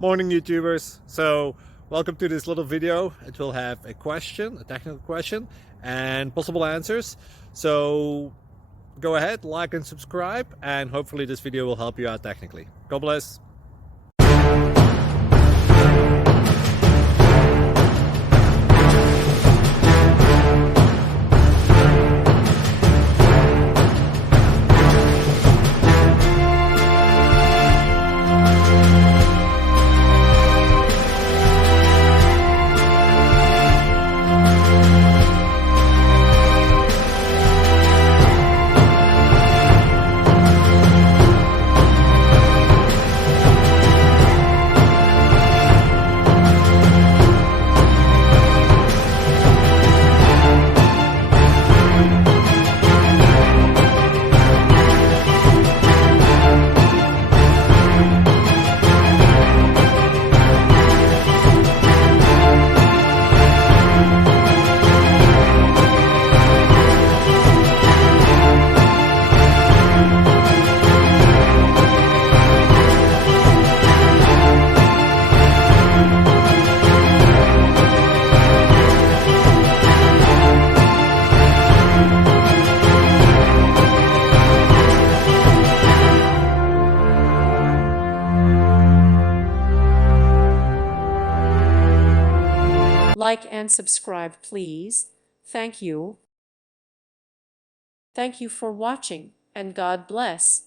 Morning YouTubers. So welcome to this little video. It will have a question, a technical question, and possible answers. So go ahead, like and subscribe, and hopefully this video will help you out technically. God bless. Like and subscribe, please. Thank you. Thank you for watching, and God bless.